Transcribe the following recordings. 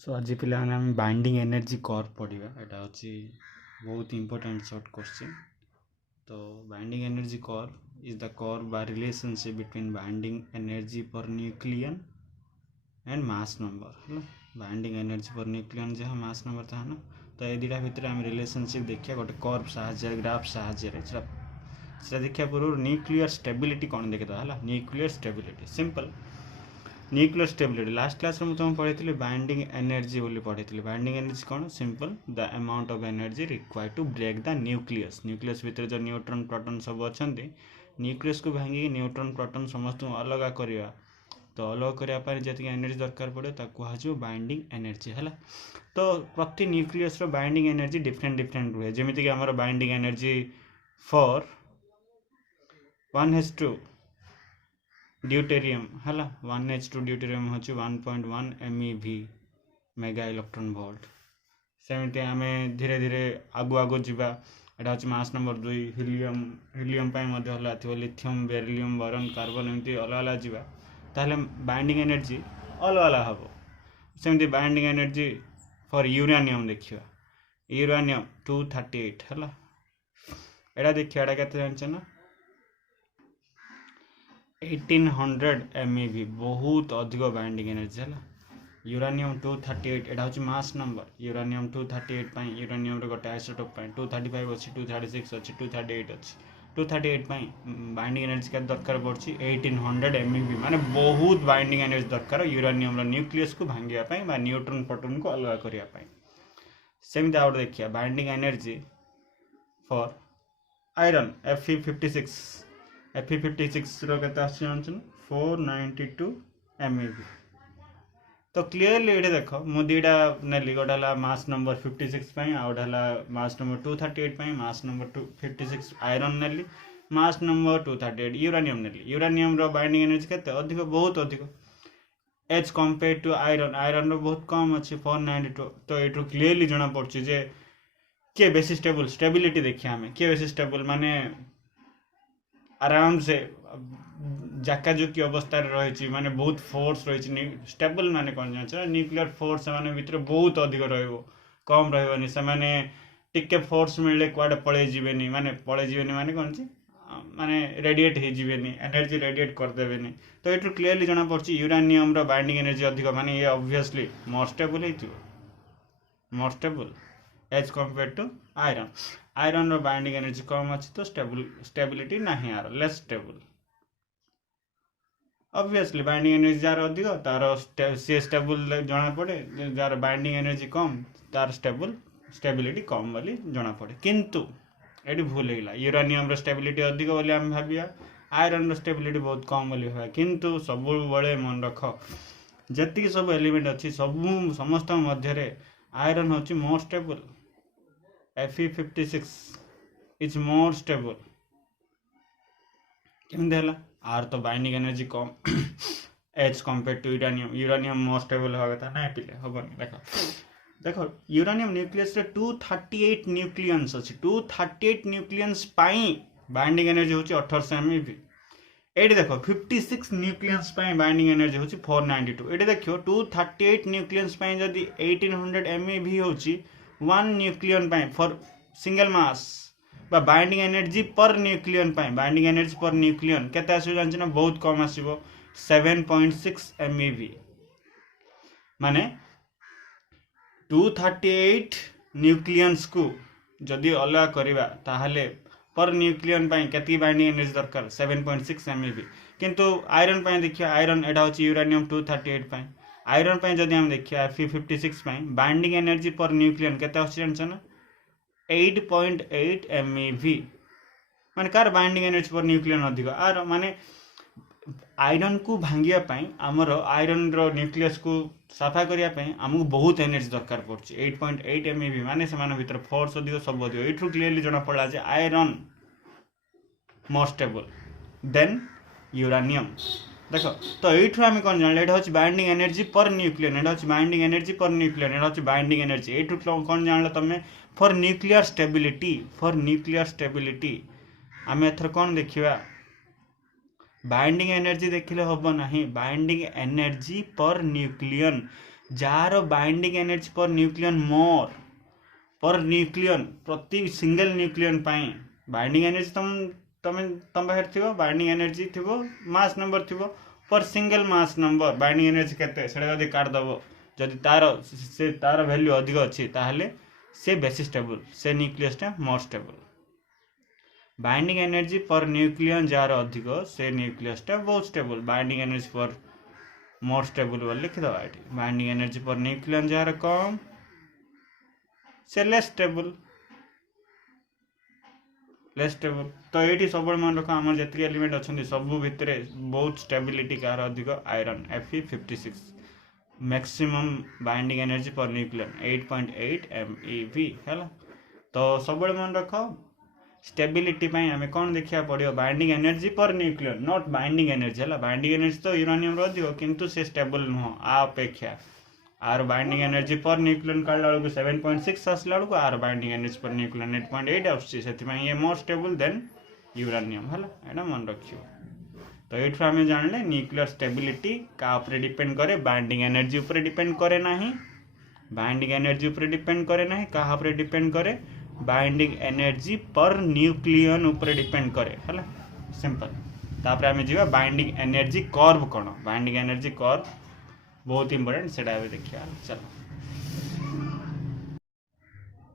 सो आज पे आम बाइंडिंग एनर्जी कर्व पढ़ा यहाँ हूँ बहुत इंपोर्टेंट शॉर्ट क्वेश्चन। तो binding energy curve is the curve y relationship between binding energy per nucleon and mass number है। बाइंडिंग एनर्जी पर न्यूक्लियन जहाँ मास नंबर था ना, तो ये दुटा भितर आम रिलेशनशिप देखिए गोटे कर्व साहाଯ୍य ग्राफ साहाଯ୍य देखा पूर्व न्यूक्लियर स्टेबिलिटी कौन देखा है। Nuclear stability simple nuclear stability last class में तुम पढ़ी बाइंडिंग एनर्जी बोली पढ़ी। बाइंडिंग एनर्जी कौन simple the amount of energy required to break the nucleus. Nucleus भितर जो न्यूट्रॉन प्रोटॉन सब अच्छा न्यूक्लियस को भांगी न्यूट्रॉन प्रोटॉन समस्त अलग करवा, तो अलग करने जी एनर्जी दरकार पड़े कह बाइंडिंग एनर्जी है। तो प्रति nucleus binding energy different different रुहे। जमीक आम binding energy for 1h2 deuterium है 1h2 ड्यूटेरियम हूँ 1.1 MeV मेगा इलेक्ट्रॉन वोल्ट। सेमती आम धीरे धीरे आगु आगु जावा। यहाँ हूँ mass number 2 helium helium lithium beryllium boron carbon एमती अलग अलग जावा, ताहले बाइंडिंग एनर्जी अलग अलग हम। सेमती बाइंडिंग एनर्जी फॉर यूरानियम देखिए यूरानियम 238 है। यहाँ देखिए यहाँ के जानते ना 1800 MeV बहुत अधिक बाइंडिंग एनर्जी है। यूरानियम 238 यहाँ हूँ मास नंबर यूरानियम 238 यूरानियम गोटे आइसोटोप 235 अच्छी 236 अच्छी 238 अच्छी 238 बाइंडिंग एनर्जी क्या दरकार पड़ी 1800 MeV माने बहुत बाइंडिंग एनर्जी दरकार यूरानियम न्यूक्लियस को भांगा न्यूट्रॉन प्रोटॉन को अलग करने। सेमती आउट देखिए binding energy for iron Fe56 Fe56 के 492 MeV। तो क्लीयरली ये देख मु दुटा नेली गोटे मास नंबर 56 आउ गोटे mass number 238 mass number 56 iron नेली मास नंबर 238 यूरानियम नेली। यूरानियम बाइंडिंग एनर्जी केते अधिक बहुत अधिक एच कंपेयर टू आयरन आयरन बहुत कम अच्छी 492। तो ये क्लीयरली जना पड़ी जे किए बेसी स्टेबल स्टेबिलिटी देखिए आम किए बेसी स्टेबल माने आराम से जाकाजुकी अवस्था रही माने बहुत फोर्स रही स्टेबल माने कौन जान न्यूक्लियर फोर्स से भितर बहुत अधिक कम रही से टिके फोर्स मिले कुआडे पड़े जीवेनी माने पड़े जीवेनी माने कौन सी माने रेडिएट हो जीवेनी एनर्जी रेडिएट करदेवेनी। तो ये क्लीयरली जना पड़ी यूरानियम बाइंडिंग एनर्जी अधिक माने ये obviously more stable more stable as compare to iron. Iron binding energy कम अच्छी तो स्टेबिलिटी ना यार less stable. Obviously binding energy जार अधिक तार सी स्टेबल जना पड़े जार बाइंडिंग एनर्जी कम तार स्टेबिलिटी कम बोली जना पड़े। किंतु ये भूल होगा यूरानियम स्टेबिलिटी अधिक बोली आम भाविया आयरन स्टेबिलिटी बहुत कम बोली भाव। किंतु सब बड़े मन रख जी सब एलिमेंट अच्छी सब समस्त मध्य आयरन हूँ more stable Fe56 is more stable. केमती है आर तो बाइंडिंग एनर्जी कम एच compare to uranium uranium more stable हवा कथा ना पिले हेनी। देख देख यूरानियम न्यूक्लियस 238 न्यूक्लियंस अच्छी 238 न्यूक्लियंस बाइंडिंग एनर्जी हूँ 1800 MeV। ये देख 56 न्यूक्लियंस बाइंडिंग एनर्जी हूँ 492। ये देखो 238 न्यूक्लियंस जदि 1800 MeV हूँ 1 nucleon for single mass binding energy per nucleon binding energy per nucleon केते आसो जानछ ना बहुत कम आसीबो 7.6 MeV। माने 238 न्यूक्लियंस को जदि अलग करवा ताहले पर न्यूक्लियन केती बाइंडिंग एनर्जी दरकार 7.6 MeV। किंतु आयरन देखिए आयरन एटा होची यूरानियम 238 आयरन जदि हम देखिए Fe56 binding energy per nucleon केते आसो जानछ ना 8.8 MeV। माने car binding energy per nucleon अधिक आर माने आयरन को भांगिया आमर आयरन रो न्यूक्लियस को साफा करने आमको बहुत एनर्जी दरकार पड़े 8.8 MeV। माने से भीतर फोर्स अधिक सब अधिक ये क्लीयरली जना पड़ा जे iron more stable than uranium. देख तो ये आम कौन जान यहाँ हूँ बाइंडिंग एनर्जी पर न्यूक्लियन यहाँ हूँ बाइंडिंग एनर्जी पर न्यूक्लियन यहाँ हूँ बाइंडिंग एनर्जी ये कौन जान तुम फॉर न्यूक्लियर स्टेबिलिटी आम एथर कौन देखा बाइंडिंग एनर्जी देखिले हम ना बाइंडिंग एनर्जी पर न्यूक्लियन जार binding energy per nucleon more per nucleon प्रति सिंगल न्यूक्लियन पाई बाइंडिंग एनर्जी तुम पाखे थी बाइंडिंग एनर्जी थी मास नंबर थी पर single mass number binding energy केते सेटा जदी काटदब जदि तार वैल्यू अधिक अच्छी ताहले से बेसी स्टेबल से न्यूक्लियसटा more stable binding energy per nucleon जार अधिक से न्यूक्लियसटा बहुत स्टेबल बाइंडिंग एनर्जी पर मोर स्टेबल बोली लिखिदबा ये बाइंडिंग एनर्जी पर न्यूक्लियन जार कम से लेस स्टेबल तो ये सब मन रख आम जी एलिमेंट अच्छा सब भितर बहुत स्टेबिलिटी कार अधिक iron Fe56 maximum binding energy per nucleon 8.8 MeV है तो सब मन रख स्टेबिलिटी आम कौन देखा पड़ो binding energy per nucleon not binding energy है बाइंडिंग एनर्जी तो यूरानियम अधिक किंतु से स्टेबल नुह आ अपेक्षा आर बाइंडिंग एनर्जी पर न्यूक्लियन काढ़ला बेलू 7.6 आसला बेलू आर बाइंडिंग एनर्जी पर न्यूक्लियन 8.8 आसुची ये मोर स्टेबल देन यूरानियम है यहाँ मन रखियो तो ये आम जानले न्यूक्लियर स्टेबिलिटी का ऊपर डिपेंड करे बाइंडिंग एनर्जी ऊपर डिपेंड करे नहीं बाइंडिंग एनर्जी ऊपर डिपेंड करे नहीं कहा ऊपर डिपेंड करे बाइंडिंग एनर्जी पर न्यूक्लियन ऊपर डिपेंड करे है सिंपल तापर आम जी बाइंडिंग एनर्जी कर्व कौन बाइंडिंग एनर्जी कर्व बहुत इंपोर्टेंट से देखिए चलो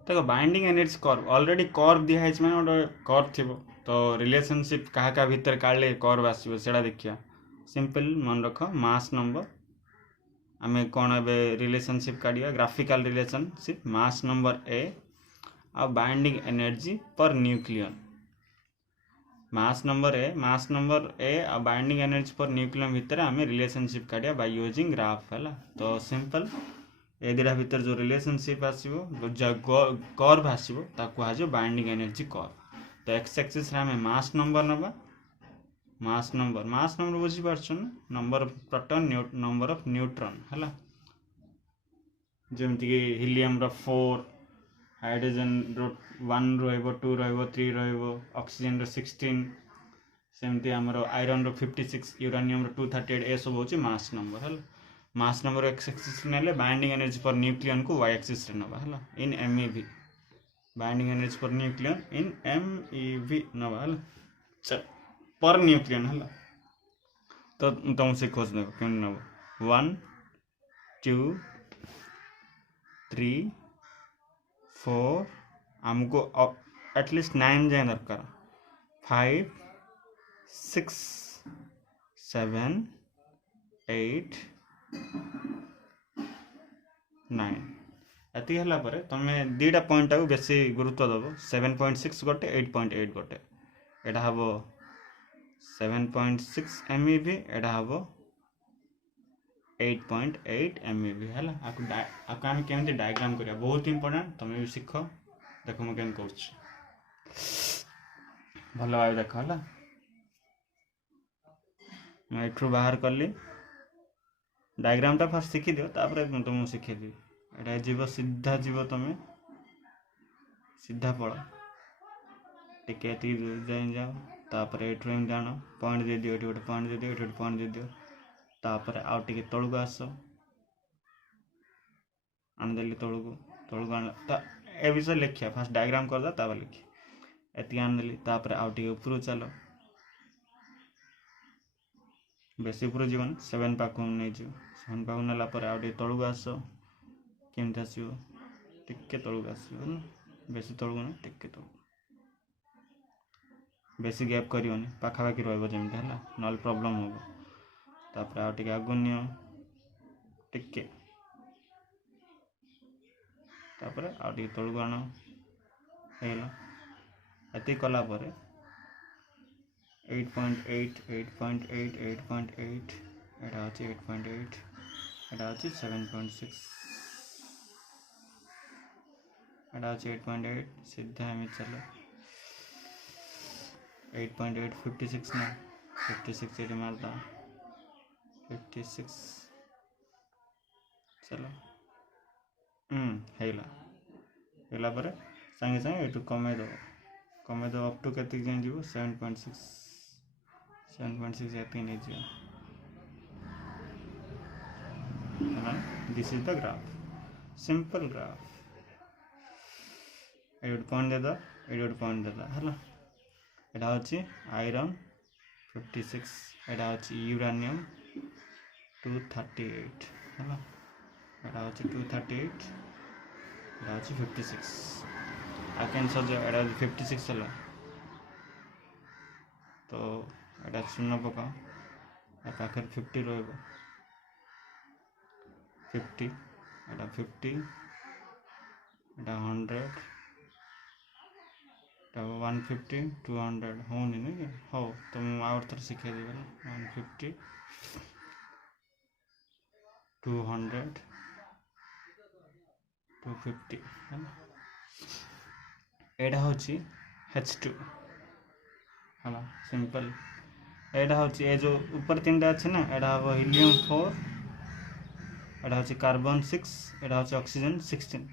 देखो binding energy curve already curve दिखाई गोटे कर्व थी तो रिलेशनशिप क्या भितर काढ़ले कर्व आसो से देखिए सिंपल मन रख मास नंबर आम कौन ए रिलेशनशिप काढ़ा ग्राफिकल रिलेशनशिप मास नंबर ए आ binding energy per nucleon mass number ए आ बाइंडिंग एनर्जी पर न्यूक्लियन भितर आम रिलेशनशिप काढ़ा बाय यूजिंग ग्राफ है तो सिंपल ए दुटा भितर जो रिलेशनशिप आसो कर्व आसो कहुए बाइंडिंग एनर्जी कर्व तो एक्स एक्सिस आम मास नंबर नवा मास नंबर बुझीपार number of proton number of neutron है जमीक हिलियम 4 हाइड्रोजन 1 2 3 ऑक्सीजन 16 सेमती आमर आयरन 56 यूरानियम 238 ये सब हूँ मास नंबर है मास नंबर एक्स एक्सिस ने बाइंडिंग एनर्जी पर न्यूक्लियन को वाई एक्सिस नवा है in MeV binding energy per nucleon in MeV नवा है चल पर न्यूक्लियन है तो तुम से खोज देव क्यों नब 1 2 3 4 आमको एटलिस्ट 9 जाए दरकार 5 6 7 8 9 एति हला परे तमे दीटा पॉइंट को बेसी गुरुत्व दबो 7.6 गोटे 8.8 गोटे एटा हबो 7.6 MeV एटा हबो 8.8 MeV है आपको आम केमती डायग्राम करिया बहुत इंपोर्टेंट तुम भी शिख देख मुझे केम कर भल भाव देख है मैं बाहर कली डायग्राम टा फर्स्ट शिखी दियो तापर तुमको शिखेदी एटा जीव सीधा जीव तुम सीधा पड़ टिके जाए जाओ तापर ये जान पॉइंट दे दियो गोटे पॉइंट दे दियो गोटे पॉइंट दे दियो तापर आउ टिके तळको आस आनदेली तळको आन ए विषय लिखिया फास्ट डायग्राम कर तापर लिखिए एति आनदेली तापर आउ टिके ऊपर चलो बेसी ऊपर जीवन 7 पाखु नहीं जीव 7 पाखु नेला पर आउ टिके तळको आस केमती आसो टिके तळको आसो बेसी तळको ना टिके तळको बेसी गैप करियोनी पाखापाखि रहइबो जेमती हला नल प्रॉब्लम होबो तापर आउ टिके आगु नियो टिके तापर आउ टिके तळको आनो हेला एति कला परे 8.8 8.8 8.8 एटा होची 8.8 एटा होची 7.6 एटा होची 8.8 सीधा हमें चलो 8.8 56 ना 56 ये मारता 56 चलो हेला पर संगे संगे ये कमे दो अप टू केते जान जीवो 7.6 7.6 एति नहीं जीवो this is the graph simple graph ये पॉइंट दे दो ये पॉइंट दे दो है एटा होची आयरन 56 एटा होची यूरेनियम 238 है एटा होची 238 एटा होची 56 आई कैन सज एटा 56 है तो एटा शून्य पका पाखे 50 रहा 50 एटा 50 एटा 100 150 200 होनी ना कि हो तो मुझे थोड़ा शिखे देवे 150 200 250 है एटा होची H2 है सिंपल एटा होची ए जो ऊपर तीनटा अच्छे ना एटा हम हीलियम 4 एटा होची कार्बन 6 एटा होची ऑक्सीजन 16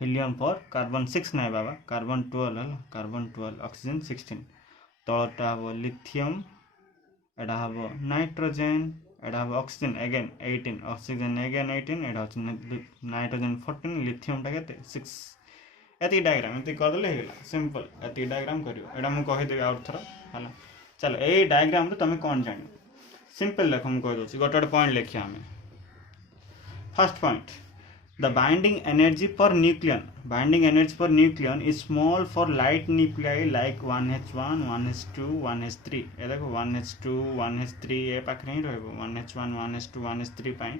हीलियम 4 कार्बन 6 ना बाबा कार्बन 12 है कार्बन 12 ऑक्सीजन 16 तलटा हम लिथियम एटा हम नाइट्रोजन एटा हम ऑक्सीजन अगेन 18 ऑक्सीजन अगेन 18 एटा होची नाइट्रोजन 14 लिथियम टा केते 6 एति डायग्राम एति कर देले हेला सिंपल एति डायग्राम करियो एटा हम कहि देबे और थरा हला चलो ए डायग्राम रे तमे कोन जानियो सिंपल लेख हम कहि दोछि गोटे पॉइंट लेखिया हमें first point the binding energy per nucleon is small for light nuclei like 1h1 1h2 1h3 ए देखो 1h2 1h3 ए पाखरे ही रहबो 1h1 1h2 1h3 पई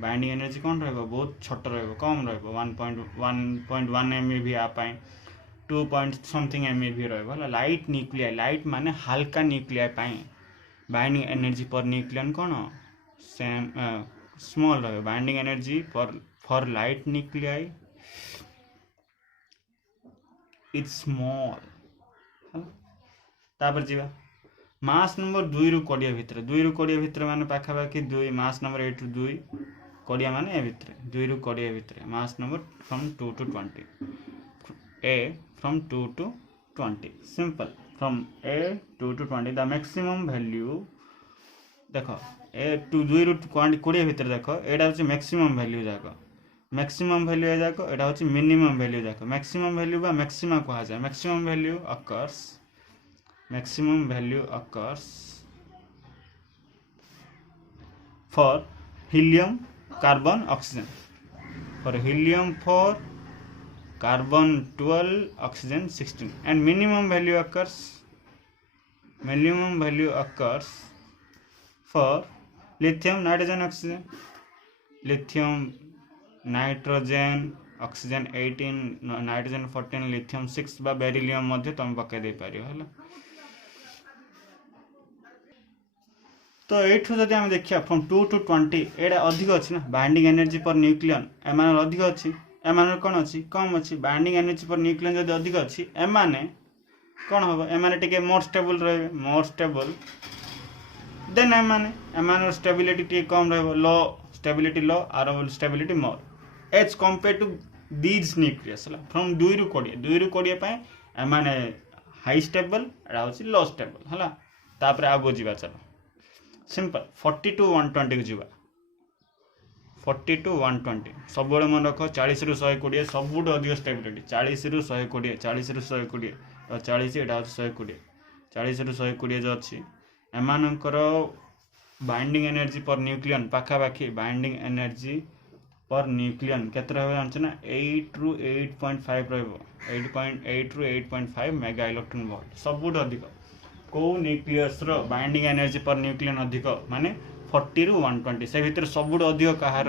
बाइंडिंग एनर्जी कोन रहबो बहुत छोट रहबो कम रहबो 1.1 MeV आ पई 2 point something MeV रहबो लाइट न्यूक्लियाई लाइट माने हल्का न्यूक्लियाई पई बाइंडिंग एनर्जी पर न्यूक्लियन कोन सेम स्मॉल रहबो binding energy for light nuclei it's small तापर जीवा मास नंबर 2 रु कोडिया भितर माने पाखा पाखी 2 मास नंबर 8 रु 2 कोडिया माने ए भितर 2 रु कोडिया भितर mass number from 2 to 20 a from 2 to 20 simple from a 2 to 20 the maximum value देखो ए 2 रु कोडिया भितर देखो एटा होची मैक्सिमम वैल्यू जाको मैक्सिमम वैल्यू है जाको एटा होची मिनिमम वैल्यू जाको मैक्सिमम वैल्यू बा मैक्सिमा कहा जाय maximum value occurs for helium carbon oxygen for helium 4 carbon 12 oxygen 16 and minimum value occurs for lithium nitrogen oxygen lithium nitrogen oxygen 18 nitrogen 14 lithium 6 बा beryllium मध्ये तुम पके दे पारियो हला तो एठु जदि हम देखिया फ्रॉम 2 to 20 एडा अधिक अछि ना बाइंडिंग एनर्जी पर न्यूक्लियन एमान अधिक अछि एमान कोन अछि कम अछि बाइंडिंग एनर्जी पर न्यूक्लियन जदि अधिक अछि एमाने कोन होबो एमाने टिके मोर स्टेबल देन एमाने स्टेबिलिटी टिके कम रहबो लो स्टेबिलिटी लो आर stability more as compare to these nucleus from 2 रु 20 पय एमाने हाई स्टेबल एडा होची लो स्टेबल हला तापर आगो जीवा चलो सिंपल 40 to 120 को जीवा 40 to 120 सब बळे मन रखो 40 रु 120 सबुट अधिक स्टेबिलिटी 40 रु 120 40 रु 120 तो 40 एडा होची 120 40 रु 120 जो अछि एमानकर बाइंडिंग एनर्जी पर न्यूक्लियन पाखा पाखी बाइंडिंग एनर्जी पर न्यूक्लियन केते रहबो जानछ ना 8 रु 8.5 रहबो 8.8 रु 8.5 मेगा इलेक्ट्रॉन वोल्ट सबुट अधिक को न्यूक्लियस रो बाइंडिंग एनर्जी पर न्यूक्लियन अधिक माने 40 रु 120 से भीतर सबुट अधिक कहार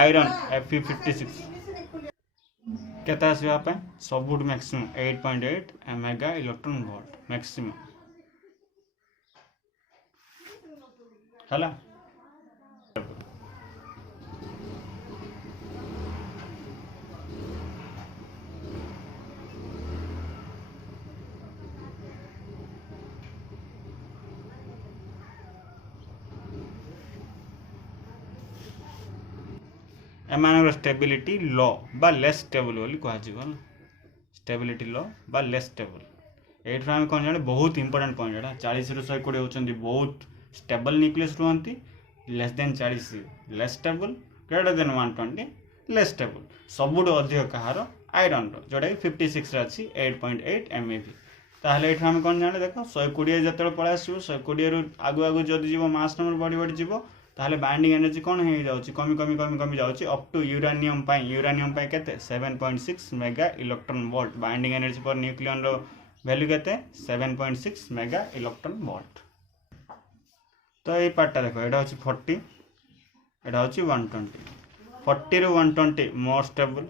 आयरन Fe56 केते आसीबा पे सबुट maximum 8.8 mega electron volt maximum हला एमान स्टेबिलिटी लो बा लेस स्टेबल बोली कहा जीवो स्टेबिलिटी लो बा लेस स्टेबल एट हम कोन जाने बहुत इंपोर्टेंट पॉइंट एटा 40 रु 120 होचंदी बहुत स्टेबल न्यूक्लियस रुहंती less than 40 less stable greater than 120 less stable सबुठ अधिक कहार आयरन जोटा कि 56 अच्छी 8.8 MeV ताहले एठू हम कौन जाने देख 120 जो पलि आसो 120 रु आगु आगु जदि जीव मास नंबर बढ़ी बढ़ी जीव ताहले बाइंडिंग एनर्जी कौन हो जाउची कमी कमी कमी कमी जाउची अप टू यूरानियम पाई केते 7.6 mega electron volt binding energy per nucleon रो वैल्यू केते 7.6 मेगा इलेक्ट्रॉन वोल्ट। तो ये पार्टा देखो एटा होची 40 एटा होची 120 40 रु 120 more stable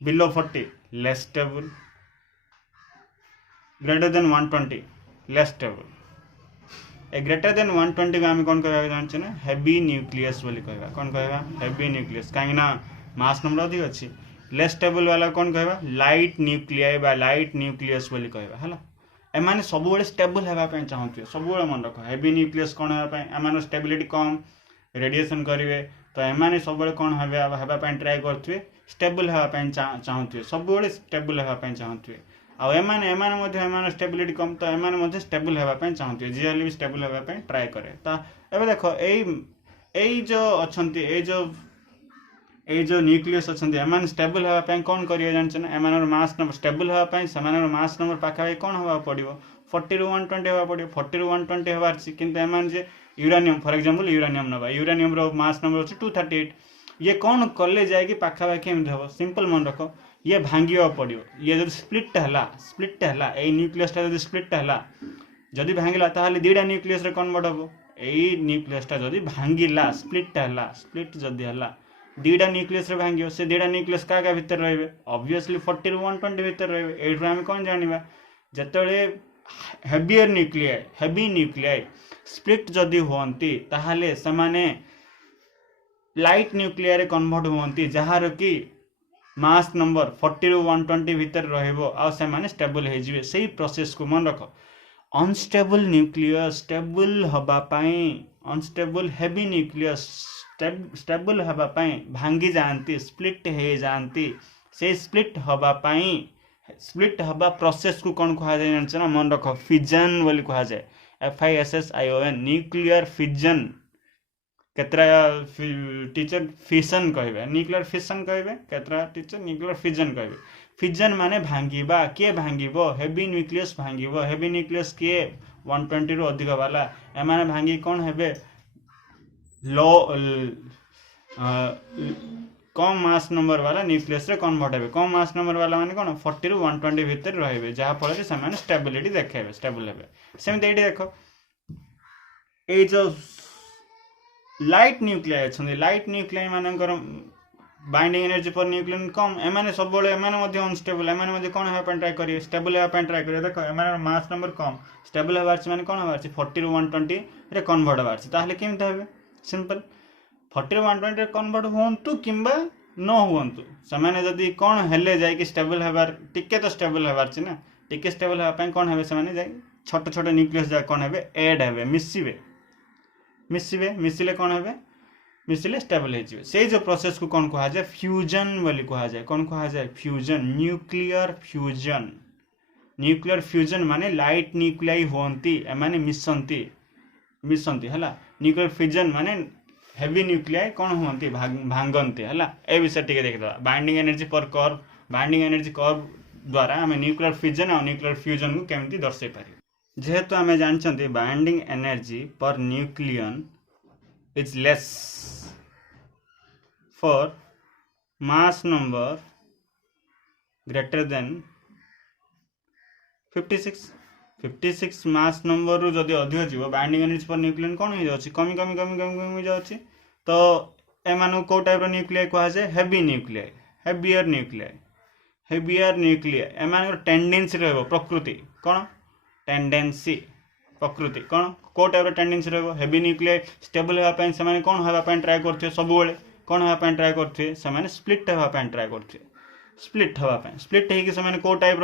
below 40 less stable greater than 120 less stable ए ग्रेटर देन 120 को आम कौन कह जानते ना हेवी न्यूक्लियस बोली कहवा कौन कहवा हेवी न्यूक्लियस कहीं मास नंबर अधिक अच्छी लेस स्टेबल वाला कौन कहवा लाइट न्यूक्लियाई बा लाइट न्यूक्लियस बोली कहवा है एमाने सब स्टेबल होगापी चाहूे सब मन रख हेवी न्यूक्लियस कौन होगापी स्टेबिलिटी कम रेडिएशन करेंगे तो एमाने सब कौन होगापी ट्राए करेंगे स्टेबल होगापी चाहूे सब स्टेबल होगापी चाहूे आने स्टेबिलिटी कम तो एमाने स्टेबल होगापी चाहूे जी भी स्टेबल होगापी ट्राए करे तो एबे देखो यही जो अच्छा जो न्यूक्लियस अच्छा एम स्टेबल होगापी कौन करेंगे जानते ना एम मास नंबर स्टेबल होगापी से मास नंबर पाखापाखि कौन होगा पड़ो 40 रु 120 होगा पड़ो 40 रु 120 होबार किंतु एम जे यूरानियम फॉर एग्जांपल यूरानियम नवा यूरानियम रो मास नंबर अच्छे 238 ये कौन कले जाए पाखापाखि एमती हम सिंपल मन रख ये भांगा पड़ो ये जो स्प्लिट है यही न्यूक्लियसटा जो स्प्लिट है जदि भांगला ताहले दुईटा न्यूक्लियस रे कन्वर्ट हम यही न्यूक्लियसटा जदि भांगला स्प्लिट जदि है दुईटा न्यूक्लियस रे भांग से दुईटा न्यूक्लियस क्या भितर रही ऑब्वियसली 40 रु 120 भितर रही ये आम कौन जाना जिते हेवी न्यूक्लियाई स्प्लिट जदि होती ताहले से माने लाइट न्यूक्लिया रे कन्वर्ट होती जहार कि मास नंबर 40 रु 120 भितर रहिबो आ से माने स्टेबल हो जिवे सही प्रोसेस को मन रख अनस्टेबल न्यूक्लियस स्टेबल हबा पई अनस्टेबल हेवी न्यूक्लियस स्टेबल हबा पई भांगी जानती स्प्लिट हो जानती से स्प्लिट हबा पई स्प्लिट हबा प्रोसेस को कौन कहा जाए जानछ ना मन रख फिजन बोली कहा जाए FISSION न्यूक्लियर फिजन केतरा टीचर फिशन कहबे न्यूक्लियर फिशन कहबे केतरा टीचर न्यूक्लियर फिजन कहबे फिजन माने भांगीबा के भांगीबो हेवी न्यूक्लियस भांगीबो हेवी न्यूक्लियस के 120 रु अधिक वाला एमाने भांगी कौन हेबे लो कम मास नंबर वाला न्यूक्लियस रे कन्वर्ट हेबे कम मास नंबर वाला माने कोन 40 रु 120 भितर रहबे जहा फल से माने स्टेबिलिटी देखेबे स्टेबल हेबे सेमते एठी देखो ए जो लाइट न्यूक्लियाई अच्छे लाइट न्यूक्लियाई मानकर बाइंडिंग एनर्जी पर न्यूक्लियन कम एमाने सब एमाने अनस्टेबल एमाने कौन होगा ट्राए करेंगे स्टेबल होगा ट्राए करेंगे देखो एमाने मास नंबर कम स्टेबल होबार माने कौन होबार 40 रु 120 रे कन्वर्ट होबार ताहले केमते हेबे सिंपल 40 रु 120 रे कन्वर्ट होंतु किंबा न होंतु से जदि कौन हेले जाय कि स्टेबल होबार टिके तो स्टेबल होबार छी ना टिके स्टेबल होबा पई कौन हेबे से जाय छोट छोट न्यूक्लियस जा कौन हेबे ऐड हेबे मिसिले कौन हेबे मिसिले स्टेबल हो से जो प्रोसेस को कौन कहा जाए फ्यूजन बोली कहा जाए कौन कहा जाए फ्यूजन न्यूक्लियर फ्यूजन माने लाइट न्यूक्लियाई होंती एमाने मिसंती है न्यूक्लियर फ्यूजन माने हेवी न्यूक्लियाई कौन होंती भांगंती है ए विषय टिके देखिदबा बाइंडिंग एनर्जी पर कर्व बाइंडिंग एनर्जी कर्व द्वारा आम न्यूक्लियर फ्यूजन और न्यूक्लियर फ्यूजन को केमती दर्शाई पारे जेहेतु आम जानते binding energy per nucleon is less for mass number greater than 56 mass number रु जदि अधिक जीव बाइंडिंग एनर्जी पर न्यूक्लियन कौन हो जाउछि कमी कमी कमी कमी कमी जाउछि तो एमानु को टाइप रो न्यूक्लियाई कहा जाए हेवी न्यूक्लियाई हेवियर न्यूक्लियाई एमानु टेंडेंसी रहबो प्रकृति कौन टेंडेंसी प्रकृति कौन को टाइप टेंडेंसी रहो हेवी न्यूक्लियाई स्टेबल होगा से कौन होगा ट्राए करते सब कौन होगा ट्राए करते से स्प्लिट होगा ट्राए करते स्प्लिट होगा स्प्लिट होगी को टाइप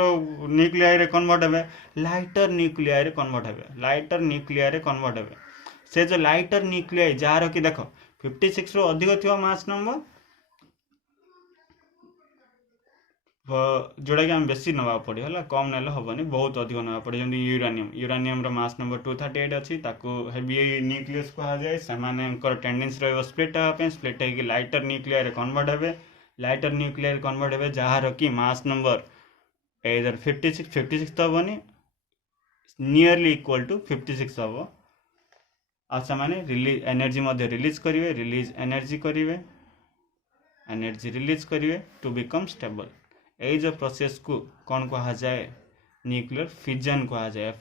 न्यूक्लियाई रे कन्वर्ट हे लाइटर न्यूक्लियाई रे कन्वर्ट हे से जो लाइटर न्यूक्लियाई जार कि देख 56 रु अधिक थी मास नंबर जोटा कि आम बेसी नवा पड़े है कम नेले हेनी बहुत अधिक नवा पड़े जमी यूरानियम मास नंबर 238 अच्छी हेवी न्यूक्लियस कहुए से टेंडेंसी रही स्प्लिट हाँपे स्प्लिट हो लाइटर न्यूक्लियर कन्वर्ट हे लाइटर न्यूक्लियर कन्वर्ट हे जार कि मास नंबर एदर 56 तो हेनी नियरली इक्वल टू 56 हम आ से रिलीज एनर्जी रिलीज करेंगे रिलीज एनर्जी रिलीज करेंगे टू बिकम स्टेबल यही जो प्रोसेस को कौन कहा जाए न्यूक्लियर फिजन कहा जाए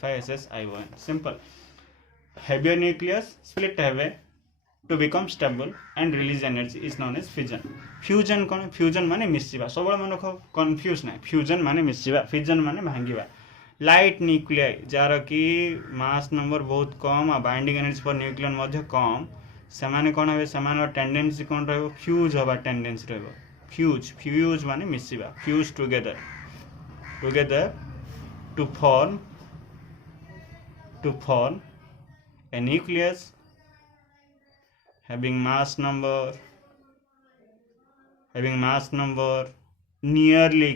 FISSION simple heavier nucleus split हेवे to become stable and release energy is known as fusion fusion कौन फ्यूजन माने मिसिबा सब मन रख कन्फ्यूज ना फ्यूजन माने मिसिबा फिजन माने भांगिबा लाइट न्यूक्लियाई जार कि मास नंबर बहुत कम आ बाइंडिंग एनर्जी पर न्यूक्लियन मध्य कम से कौन हे से टेंडेंसी कौन फ्यूज हवा टेंडेंसी फ्यूज माने मिसिबा fuse together to form a nucleus having mass number nearly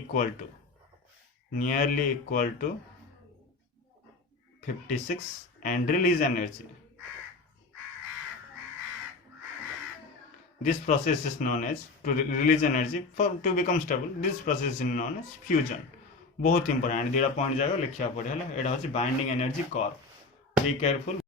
equal to 56 and release energy. This process is known as to release energy to become stable. This process is known as fusion. बहुत important 2 point जगह लिखा पड़े है एटा होची binding energy curve be careful